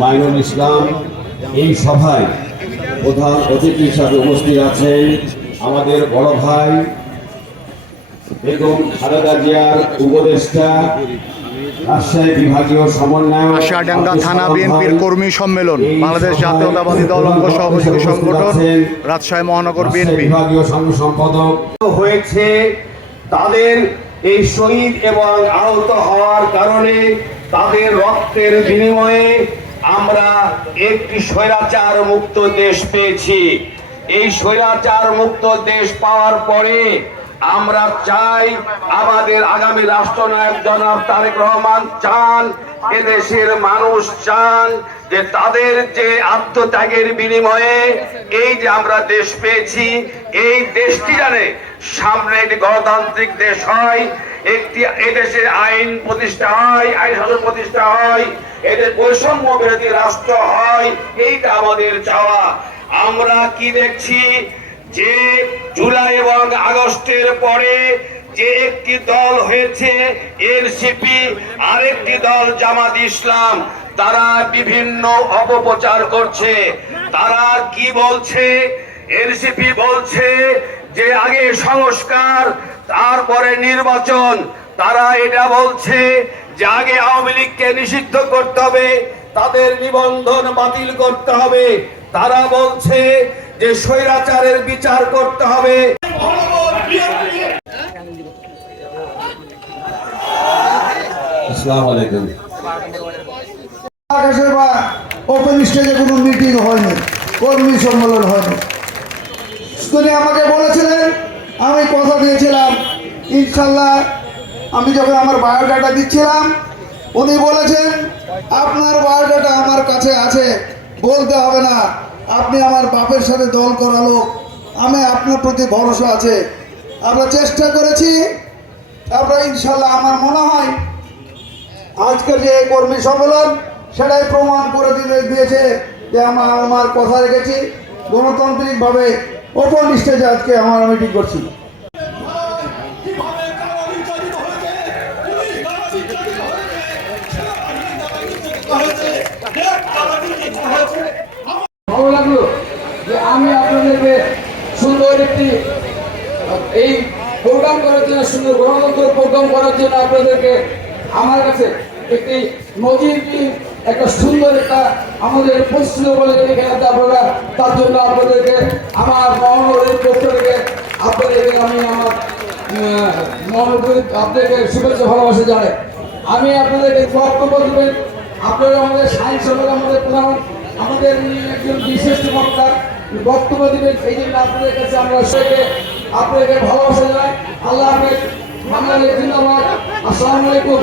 মাইনুল ইসলাম এই সভায় প্রধান অতিথি হিসাবে উপস্থিত আছেন আমাদের বড় ভাই বেগম খালেদা জিয়ার উপদেষ্টা রাজশাহী বিভাগীয় সমন্বয়ক আশিয়াডাঙ্গা থানা বিএনপির কর্মী সম্মেলন বাংলাদেশ জাতীয়তাবাদী দল অঙ্গ সহযোগী সংগঠন রাজশাহী মহানগর বিএনপি বিভাগীয় সংঘ সম্পাদক হয়েছে তাদের এই শহীদ এবং আহত হওয়ার কারণে তাদের রক্তের বিনিময়ে আমরা একটি স্বৈরাচার মুক্ত দেশ পেয়েছি। এই স্বৈরাচার মুক্ত দেশ পাওয়ার পরে আমরা চাই আমাদের আগামী রাষ্ট্রনায়ক জনাব তারেক রহমান চান, এদেশের মানুষ চান যে তাদের যে আত্মত্যাগের বিনিময়ে এই যে আমরা দেশ পেয়েছি, এই দেশটি জানে সামনে একটি গণতান্ত্রিক দেশ হয়, একটি এদেশে আইন প্রতিষ্ঠা হয়, আইন শাসন প্রতিষ্ঠা হয়, এদের বৈষম্য বিরোধী রাষ্ট্র হয়, এইটা আমাদের চাওয়া। আমরা কি দেখছি যে জুলাই এবং আগস্টের পরে যে একটি দল হয়েছে এনসিপি, আরেকটি দল জামাত ইসলাম, তারা বিভিন্ন অপপ্রচার করছে। তারা কি বলছে? এনসিপি বলছে যে আগে সংস্কার তারপরে নির্বাচন। তারা এটা বলছে যে আগে আওয়ামী লীগকে নিষিদ্ধ করতে হবে, তাদের নিবন্ধন বাতিল করতে হবে। তারা বলছে যে স্বৈরাচারের বিচার করতে হবে। আসসালামু আলাইকুম। ওপেন স্টেজে কোনো মিটিং হয়নি, কর্মী সম্মেলন হয়নি। তিনি আমাকে বলেছিলেন, আমি কথা দিয়েছিলাম ইনশাল্লাহ। আমি যখন আমার বায়োডাটা দিচ্ছিলাম, উনি বলেছেন আপনার বায়োডাটা আমার কাছে আছে, বলতে হবে না, আপনি আমার বাপের সাথে দল করা লোক, আমি আপনার প্রতি ভরসা আছে। আমরা চেষ্টা করেছি, তারপরে ইনশাল্লাহ আমার মনে হয় আজকের যে কর্মী সম্মেলন সেটাই প্রমাণ করে দিয়েছে যে আমরা আমার কথা রেখেছি। গণতান্ত্রিকভাবে ওপেন স্টেজে আজকে আমরা মিটিং করছি। ভালো লাগলো যে আমি আপনাদেরকে সুন্দর একটি এই প্রোগ্রাম করার জন্য, সুন্দর গণতন্ত্র প্রোগ্রাম করার জন্য আপনাদেরকে আমার কাছে একটি নজিরবিহীন একটা সুন্দর একটা আমাদের পরিস্থিতি বলে এখানে আপনারা, তার জন্য আপনাদেরকে আমার মহানগরের পক্ষ থেকে আপনাদেরকে আমি আমার মহানগরী আপনাদেরকে শুভেচ্ছা ভালোবাসা জানাই। আমি আপনাদেরকে বক্তব্য দেবেন, আপনারা আমাদের সায়েন্স সভায় আমাদের প্রধান আমাদের একজন বিশেষ বক্তা বক্তব্য দিবেন, সেই জন্য আপনাদের কাছে আমরা আপনাদেরকে ভালোবাসা জানাই। আল্লাহ হাফেজ, বাংলাদেশ জিন্দাবাদ। আসসালামু আলাইকুম।